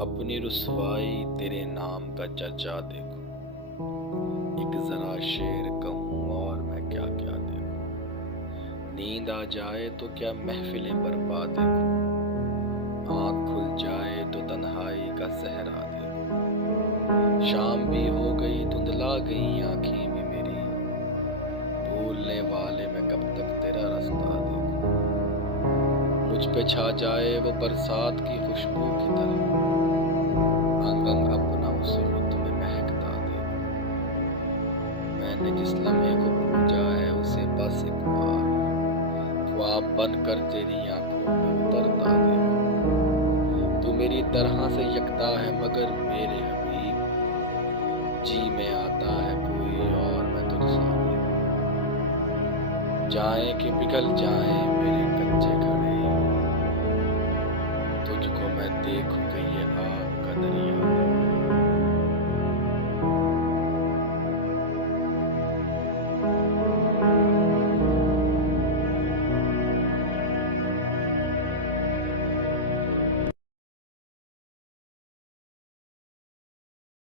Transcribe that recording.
अपनी रुसवाई तेरे नाम का चर्चा देखो। एक जरा शेर कहूँ और मैं क्या क्या देखूं। नींद आ जाए तो क्या महफिलें बर्पा देखूं। आँख खुल जाए तो तन्हाई का सहरा देखूं। शाम भी हो गई, धुंधला गई आंखें भी मेरी। भूलने वाले मैं कब तक तेरा रास्ता देखूं। मुझ पे छा जाए वो बरसात की खुशबू की तरह। अंग अंग अपना उस रुत में महकता देखूं। मैंने जिस लम्हे को पूजा है उसे बस एक बार ख्वाब बनकर तेरी आंखों में उतरता देखूं। तू मेरी तरह से यकता है मगर मेरे हबीब, जी में आता है कोई और मैं तुझसा देखूं। जाए कि पिघल जाए मेरे कच्चे घड़े, तुझको मैं देखूं कि ये आग का दरिया।